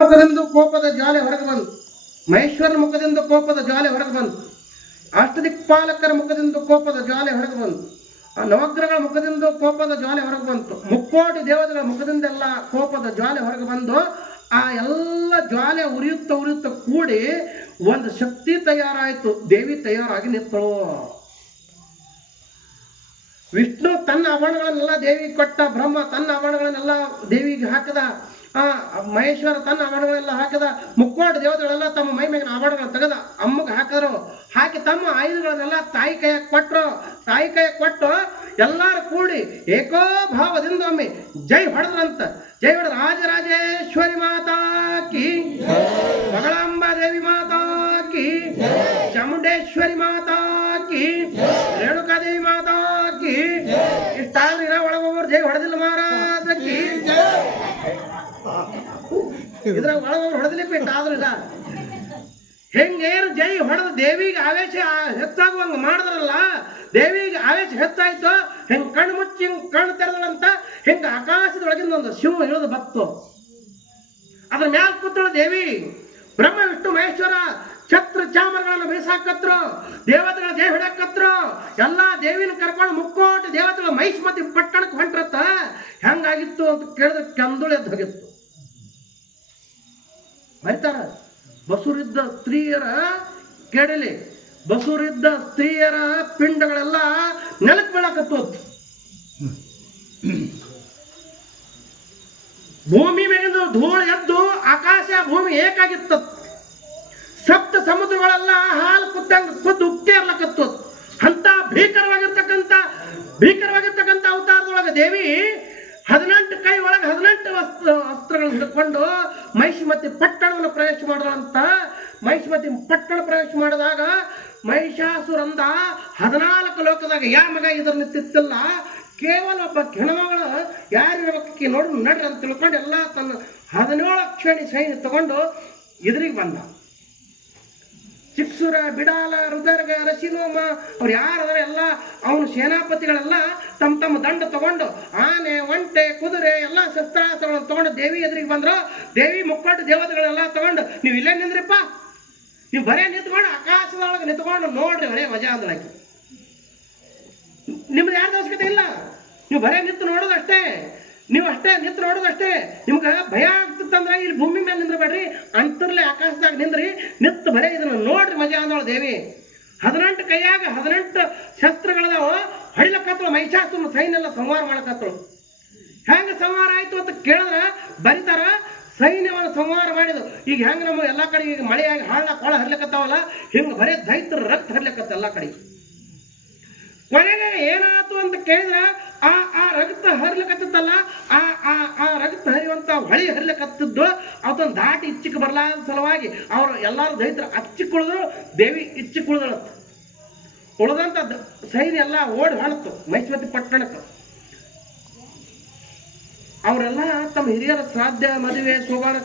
ಮುಖದಿಂದ ಕೋಪದ ಜ್ವಾಲೆ ಹೊರಗೆ ಬಂತು. ಮಹೇಶ್ವರನ ಮುಖದಿಂದ ಕೋಪದ ಜ್ವಾಲೆ ಹೊರಗೆ ಬಂತು. ಅಷ್ಟದಿಕ್ಪಾಲಕರ ಮುಖದಿಂದ ಕೋಪದ ಜ್ವಾಲೆ ಹೊರಗೆ ಬಂತು. ಆ ನವಗ್ರಹಗಳ ಮುಖದಿಂದ ಕೋಪದ ಜ್ವಾಲೆ ಹೊರಗೆ ಬಂತು. ಮುಕ್ಕೋಟಿ ದೇವತೆಗಳ ಮುಖದಿಂದೆಲ್ಲ ಕೋಪದ ಜ್ವಾಲೆ ಹೊರಗೆ ಬಂದು ಆ ಎಲ್ಲ ಜ್ವಾಲೆ ಉರಿಯುತ್ತ ಕೂಡಿ ಒಂದು ಶಕ್ತಿ ತಯಾರಾಯಿತು. ದೇವಿ ತಯಾರಾಗಿ ನಿಂತಳು. ವಿಷ್ಣು ತನ್ನ ಆಭರಣಗಳನ್ನೆಲ್ಲ ದೇವಿಗೆ ಕೊಟ್ಟ. ಬ್ರಹ್ಮ ತನ್ನ ಆಭರಣಗಳನ್ನೆಲ್ಲ ದೇವಿಗೆ ಹಾಕಿದ. ಮಹೇಶ್ವರ ತನ್ನ ಆಭರಣಗಳೆಲ್ಲ ಹಾಕಿದ. ಮುಕ್ಕೋಟಿ ದೇವತೆಗಳೆಲ್ಲ ತಮ್ಮ ಮೈ ಮೇಗಿನ ಆಭರಣಗಳನ್ನು ತೆಗೆದ ಅಮ್ಮಗೆ ಹಾಕಿದ್ರು. ಹಾಕಿ ತಮ್ಮ ಆಯುಧಗಳನ್ನೆಲ್ಲ ತಾಯಿ ಕೈಯಾಗ ಕೊಟ್ಟರು. ತಾಯಿ ಕೈಯಾಗ ಕೊಟ್ಟು ಎಲ್ಲರೂ ಕೂಡಿ ಏಕೋಭಾವದಿಂದ ಒಮ್ಮೆ ಜೈ ಹೊಡೆದ್ರಂತ. ಜೈ ಹೊಡೆದ ರಾಜರಾಜೇಶ್ವರಿ ಮಾತಾ ಕಿ, ಮಗಳಾಂಬ ದೇವಿ ಮಾತಾ ಕಿ, ಚಾಮುಂಡೇಶ್ವರಿ ಮಾತಾ ಕಿ, ರೇಣುಕಾದೇವಿ ಮಾತಾ ಕಿ. ಇಷ್ಟಾದ್ರೂ ಒಳಗೊಬ್ಬರು ಜೈ ಹೊಡೆದಿಲ್ಲ ಮಹಾರಾಜ ಕಿ. ಇದ್ರ ಒಳಗೊಬ್ರು ಹೊಡೆದಲಿಪ್ಪ ಇಷ್ಟಾದ್ರಿಲ್ಲ. ಹೆಂಗೇನು ಜೈ ಹೊಡೆದ ದೇವಿಗೆ ಆವೇಶ ಹೆಚ್ಚಾಗುವಂಗ ಮಾಡಿದ್ರಲ್ಲ, ದೇವಿಗೆ ಆವೇಶ ಹೆಚ್ಚಾಯ್ತು. ಹೆಂಗ್ ಕಣ್ಣು ಮುಚ್ಚಿ ಹಿಂಗ್ ಕಣ್ಣು ತೆರೆದಳಂತ ಹೆಂಗ ಆಕಾಶದೊಳಗಿಂದ ಒಂದು ಶಿವ ಇಳಿದು ಬತ್ತು. ಅದ್ರ ಮ್ಯಾಲ ಕೂತಳು ದೇವಿ. ಬ್ರಹ್ಮ ವಿಷ್ಣು ಮಹೇಶ್ವರ ಛತ್ರ ಚಾಮರಗಳನ್ನು ಬೀಸಾಕತ್ರು. ದೇವತೆಗಳ ಜೈ ಹೊಡ್ಯಾಕತ್ರು. ಎಲ್ಲಾ ದೇವಿನ ಕರ್ಕೊಂಡು ಮುಕ್ಕೋಟಿ ದೇವತೆಗಳ ಮಹಿಷ್ಮತಿ ಪಟ್ಟಣಕ್ಕೆ ಹೊಂಟ್ರತ್ತ. ಹೆಂಗಾಗಿತ್ತು ಅಂತ ಕೇಳಿದ್ರೆ ಕಂದುಳು ಎದ್ದು ಹೋಗಿತ್ತು. ಬರೀತಾರ ಬಸುರಿದ್ದ ಸ್ತ್ರೀಯರ ಕೆಡಲಿ, ಬಸುರಿದ್ದ ಸ್ತ್ರೀಯರ ಪಿಂಡಗಳೆಲ್ಲ ನೆಲಕ್ಕೆ ಬೀಳಕತ್ತು. ಭೂಮಿ ಮೇಲಿಂದ ಧೂಳು ಎದ್ದು ಆಕಾಶ ಭೂಮಿ ಏಕಾಗಿತ್ತ. ಸಪ್ತ ಸಮುದ್ರಗಳೆಲ್ಲ ಹಾಲು ಕುತ್ತಂಗ ಕುದ್ದು ಉಕ್ಕೇ ಇರ್ಲಕತ್ತು. ಅಂತ ಭೀಕರವಾಗಿರ್ತಕ್ಕಂಥ ಅವತಾರದೊಳಗೆ ದೇವಿ 18 ಕೈ ಒಳಗೆ 18 ಅಸ್ತ್ರಗಳನ್ನು ಹಿಡ್ಕೊಂಡು ಮಹಿಷ್ಮತಿ ಪಟ್ಟಣವನ್ನು ಪ್ರವೇಶ ಮಾಡಿದಂತ. ಮಹಿಷ್ಮತಿ ಪಟ್ಟಣ ಪ್ರವೇಶ ಮಾಡಿದಾಗ ಮಹಿಷಾಸುರಂದ 14 ಲೋಕದಾಗ ಯಾ ಮಗ ಇದ್ರ ನಿಂತಿತ್ತಿಲ್ಲ. ಕೇವಲ ಒಬ್ಬ ಹೆಣ್ಮಗಳು ಯಾರಿರ್ಬೇಕಿ ನೋಡಿ ನಡ್ರಿ ಅಂತ ತಿಳ್ಕೊಂಡು ಎಲ್ಲ ತನ್ನ 17 ಕ್ಷಣಿ ಸೈನ್ಯ ತಗೊಂಡು ಎದುರಿಗೆ ಬಂದ. ಚಿಕ್ಸುರ, ಬಿಡಾಲ, ರುದರ್ಗ, ರಸಿನೋಮ ಅವ್ರು ಯಾರದಾರ ಎಲ್ಲ ಅವನು ಸೇನಾಪತಿಗಳೆಲ್ಲ ತಮ್ಮ ತಮ್ಮ ದಂಡ ತಗೊಂಡು ಆನೆ, ಒಂಟೆ, ಕುದುರೆ ಎಲ್ಲ ಶಸ್ತ್ರಾಸ್ತ್ರಗಳನ್ನು ತಗೊಂಡು ದೇವಿ ಎದುರಿಗೆ ಬಂದ್ರು. ದೇವಿ ಮುಕ್ಕೋಟಿ ದೇವತೆಗಳೆಲ್ಲ ತಗೊಂಡು ನೀವು ಇಲ್ಲೇ ನಿಂದ್ರಿಪ್ಪ, ನೀವು ಬರೇ ನಿಂತ್ಕೊಂಡು ಆಕಾಶದೊಳಗೆ ನಿಂತ್ಕೊಂಡು ನೋಡ್ರಿ ಒಳ್ಳೆ ಮಜಾ ಅಂದ್ರಾಕಿ. ನಿಮ್ದು ಯಾರ್ದು ಅವಶ್ಯಕತೆ ಇಲ್ಲ. ನೀವು ಬರೇ ನಿಂತು ನೋಡೋದಷ್ಟೇ. ನೀವು ಅಷ್ಟೇ ನಿಂತು ನೋಡೋದಷ್ಟೇ. ನಿಮ್ಗೆ ಭಯ ಆಗ್ತಿತ್ತಂದ್ರೆ ಇಲ್ಲಿ ಭೂಮಿ ಮೇಲೆ ನಿಂದ್ರಬೇಡ್ರಿ, ಅಂತರ್ಲೆ ಆಕಾಶದಾಗ ನಿಂದ್ರಿ. ನಿಂತು ಬರೇ ಇದನ್ನು ನೋಡ್ರಿ ಮಜಾ ಅಂದವಳು ದೇವಿ. 18 ಕೈಯಾಗ 18 ಶಸ್ತ್ರಗಳದಾವ. ಹೊಡಿಲಕ್ಕತ್ತಳು. ಮಹಿಷಾಸುರನ ಸೈನ್ಯ ಎಲ್ಲ ಸಂಹಾರ ಮಾಡಕತ್ತಳು. ಹೆಂಗ ಸಂಹಾರ ಆಯ್ತು ಅಂತ ಕೇಳಿದ್ರೆ ಬರೀತಾರ, ಸೈನ್ಯವನ್ನು ಸಂಹಾರ ಮಾಡಿದ್ರು. ಈಗ ಹೆಂಗ ನಮ್ಮ ಎಲ್ಲ ಕಡೆ ಈಗ ಮಳೆಯಾಗಿ ಹಾಳ ಕೊಳ ಹರ್ಲಿಕ್ಕತ್ತಾವಲ್ಲ, ಹಿಂಗೆ ಬರೇ ದೈತ್ರ ರಕ್ತ ಹರ್ಲಿಕ್ಕತ್ತ ಎಲ್ಲ ಕಡೆ. ಕೊನೆಗೆ ಏನಾಯ್ತು ಅಂತ ಕೇಳಿದ್ರೆ ಆ ರಕ್ತ ಹರಿಲಿಕ್ಕತ್ತಲ್ಲ, ಆ ರಕ್ತ ಹರಿಯುವಂತ ಹೊಳಿ ಹರಿಲಿಕ್ಕತ್ತಿದ್ದು ಅವತ್ತೊಂದು ದಾಟಿ ಇಚ್ಚಿಕ್ ಬರ್ಲಾದ ಸಲುವಾಗಿ ಅವ್ರು ಎಲ್ಲಾರು ದೈತ್ರ ಹಚ್ಚಿಕ್ಕುಳಿದ್ರು. ದೇವಿ ಇಚ್ಚಿಕ್ಕುಳಿದಳು. ಉಳಿದಂತ ಸೈನ್ಯ ಎಲ್ಲ ಓಡಿ ಹೊಣತು ಮಹಿಷ್ಮತಿ ಪಟ್ಟಣಕ್ಕೆ. ಅವರೆಲ್ಲ ತಮ್ಮ ಹಿರಿಯರ ಶ್ರಾದ್ದ, ಮದುವೆ, ಸೋಬಾರ